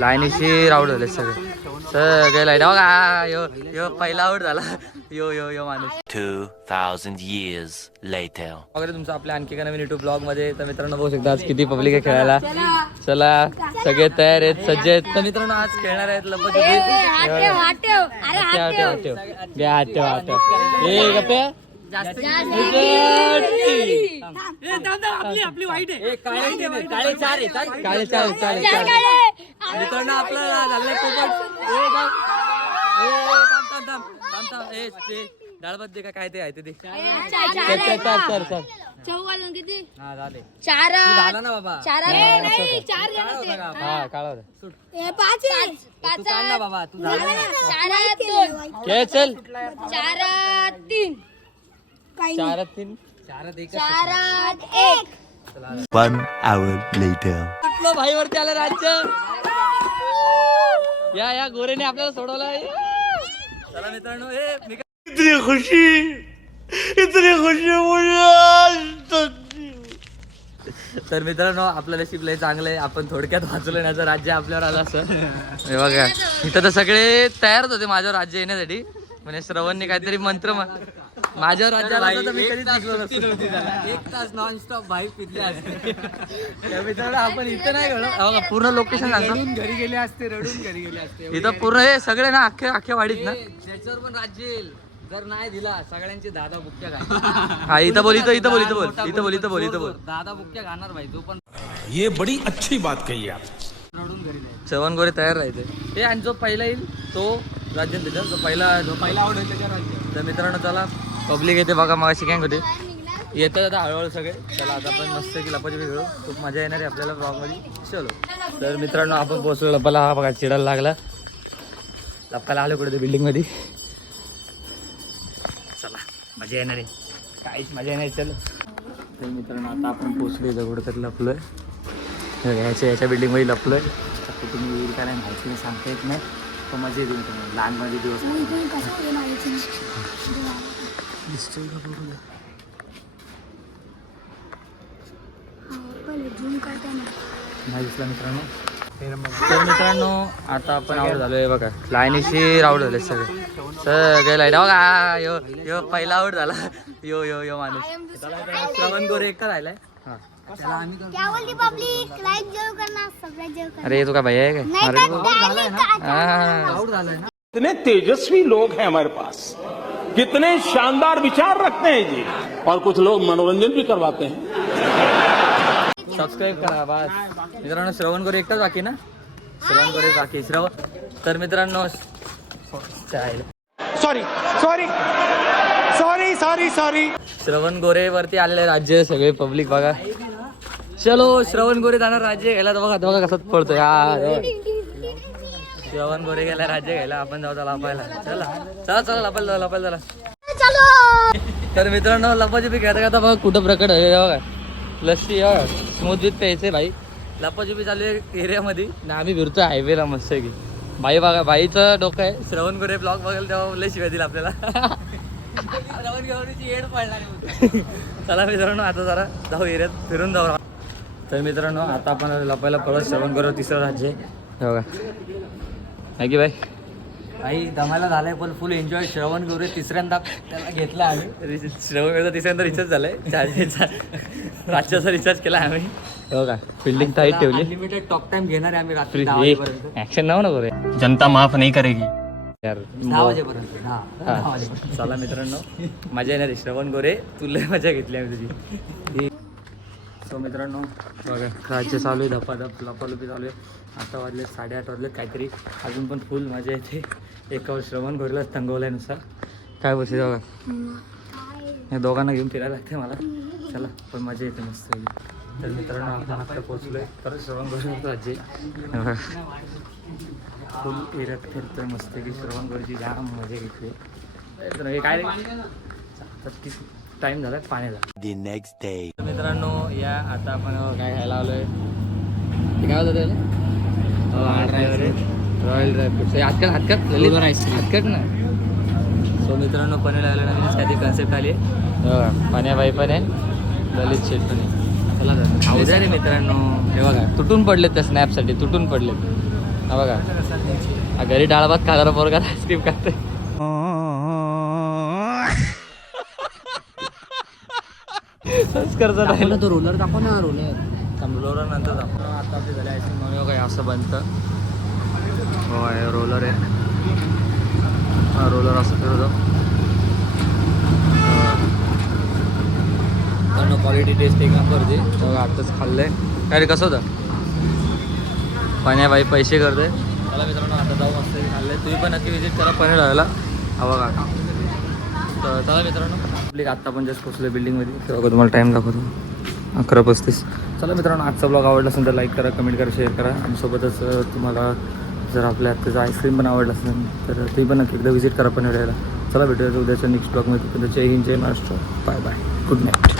लाईनीशी out झाले सगळे line बघा. यो पहिला आउट झाला. यो माणूस. 2000 years later. वगैरे तुमचं आपल्या आणखी एका नवीन युट्यूब ब्लॉग मध्ये. तर मित्रांनो बघू शकता आज किती पब्लिक आहे खेळायला. चला सगळे तयार आहेत, सज्ज आहेत. तर मित्रांनो आज खेळणार आहेत लपछपी. आपली वाईट आहे. काळे चार मित्रांनो आपलं झालंय पोपट. डाळबत दे काय ते आहे ते. किती? हा झाले. चार झाला ना बाबा. चार हा काळा पाच तू काढ ना बाबा. तू झाला चार दोन खेळ चल. चार तीन चार तीन चार एक. 1 hour later. भाई वरती आलं राज्य. या गोरेने आपल्याला सोडवलं. चला मित्रांनो इतनी खुशी तर मित्रांनो आपलं नशीब लय चांगलं आहे. आपण थोडक्यात वाचलो नाही तर राज्य आपल्यावर आलं असं. हे बघा इथं तर सगळे तयारच होते माझ्यावर राज्य येण्यासाठी. म्हणजे श्रवणने काहीतरी मंत्र माझ्यावर राज्याला मी कधीच जिंकलो नसतो. 1 तास नॉनस्टॉप भाई पिटले असते. मित्रांनो आपण इथं नाही गेलो. पूर्ण लोकेशन सांगतो. घरी गेले असते इथं पूर्ण हे सगळे ना अख्ख्या वाडीत ना ज्याच्यावर पण राज्य येईल जर नाही दिला सगळ्यांची दादा बुक्क्या घालणार. हा इथं बोल दादा बुक्क्या घालणार भाई. जो पण ये बड़ी अच्छी बात कही आप. चव्हाण गोरे तयार राहायचे. हे आणि जो पहिला येईल तो राज्य त्याच्या जो पहिला आवडेल त्याच्या राज्य. तर मित्रांनो चला पब्लिक येते बघा. मग गँग होते येतात आता हळूहळू सगळे. चला आता आपण मस्त की लपाछपी खेळू. खूप मजा येणार आहे आपल्याला ब्लॉगमध्ये. चलो तर मित्रांनो आपण पोहोचलो लपाला. हा बघा चिडायला लागला. लपायला आलो कुठे ते बिल्डिंगमध्ये. चला मजा येणार आहे. काहीच मजा येणार. चलो तर मित्रांनो आता आपण पोहोचलो इथं कुठं तरी लपलोय. याच्या बिल्डिंगमध्ये लपलोय. तुम्ही येईल का नाही माहिती नाही सांगता येत नाही. पण मजा येते मित्रांनो. लहानमध्ये दिवस नाही दिसला मित्रांनो. तर मित्रांनो आता आपण आउट झालोय बघा. लाईनीशी आउट झाले सगळे लाईन बघा. यो पहिला आउट झाला. यो माणूस. श्रवण गोरे एकटा राहिलाय. अरे तू का भैया आहे काय? कितने तेजस्वी लोग हैं हमारे पास, कितने शानदार विचार रखते हैं जी. और कुछ लोग मनोरंजन भी करवाते हैं. सबस्क्राईब करा बस. मित्रांनो श्रवण गोरे एकटाच बाकी ना. श्रवण गोरे बाकी तर मित्रांनो सॉरी श्रवण गोरे वरती आलेले राज्य सगळे पब्लिक बघा. चलो श्रवण गोरे जाणार राज्य घ्यायला. तर बघा कसं पडतोय. श्रवण गोरे गेला राज्य घ्यायला. आपण जाऊ त्याला लपायला. चला लपायला तर मित्रांनो लपाछपी खेळता बघा कुठं प्रकट आहे बघा. लस्सी स्मूथ विथ प्यायचे भाई. लपाछपी चालू आहे एरियामध्ये ना. आम्ही फिरतोय हायवेला मस्त की. बाई बघा बाईचं डोकं आहे. श्रवण गोरे ब्लॉग बघेल तेव्हा लय शिवाय दिला आपल्याला. श्रवण गोरेची येड पडणार. चला मित्रांनो आता जरा जाऊ एरियात फिरून जाऊ. तर मित्रांनो आता आपण लपायला परत श्रवण गोरे तिसरं राज्य आहे बघा. आहे की भाई दमायला झालंय पण फुल एन्जॉय. श्रवण गोरे तिसऱ्यांदा त्याला घेतला आम्ही. श्रवण गोरेचा तिसऱ्यांदा रिचार्ज झालाय. चार्जेसचा राज्याचा रिचार्ज केला आम्ही बघा. फिल्डिंग टाईट ठेवली. अनलिमिटेड टॉक टाइम घेणार आहे आम्ही रात्री 10 वाजेपर्यंत. ऍक्शन नाव ना गोरे. जनता माफ नाही करेगी यार. 10 वाजेपर्यंत. हा चला मित्रांनो मजा येणार आहे. श्रवण गोरे तुला मजा घेतली आम्ही तुझी. सो मित्रांनो बघा राज्य चालू आहे. धपाधप लपालपी चालू आहे. आता वाजले 8:30 वाजले काहीतरी. अजून पण फुल मजा येते. एकावर श्रवण गोरेला तंगवलाय नुसार. काय बसते बघा. या दोघांना घेऊन फिरायला लागते मला. चला पण मजा येते मस्त. तर मित्रांनो आपण आता पोहोचलोय तर श्रवण गोरे राज्य फुल एरियात फिरतोय मस्त की. श्रवण गोरेची जाम मजा घेतली. तर काय टाइम झाला पाण्याचा. The next day. मित्रांनो या आता आपण काय खायला आलोय. काय होतं त्याला रॉयल ड्रायफ्रूट्स. हातकट ना. सो मित्रांनो पनीर लागलं नवीनच काहीतरी कन्सेप्ट आली आहे. पाण्याबाई पण आहे. ललित शेठ पण आहे. चला रे मित्रांनो हे बघा तुटून पडलेत त्या स्नॅपसाठी. तुटून पडलेत. हा बघा हा घरी डाळ भात खाणारा पोरगा आईस्क्रीम खाते तो रोलर दाखव ना रोलर नंतर दाखव आता आपली झाली आईस्क्रीम म्हणून काय असं बनतं हो आहे रोलर आहे हा रोलर असं फिरतो क्वालिटी टेस्ट एक नंबर दे बघा आत्ताच खाल्लंय काय रे कसं होतं पाण्याबाई पैसे करते चला मित्रांनो आता जाऊ मस्त खाल्लंय तुम्ही पण नक्की विजिट करा पनीर राहायला हा बघा तर चला मित्रांनो आपली आत्ता पण जस्ट पोचलो बिल्डिंगमध्ये तेव्हा तुम्हाला टाईम दाखवतो 11:35 चला मित्रांनो आजचा ब्लॉग आवडला असेल तर लाईक करा कमेंट करा शेअर करा आणि सोबतच तुम्हाला जर आपल्या त्याचं आईस्क्रीम पण आवडलं असेल तर तुम्ही पण नक्की एकदा विजिट करा पनीर राहायला चला भेटूया उद्याच्या नेक्स्ट ब्लॉगमध्ये जय हिंद जय Maharashtra bye bye good night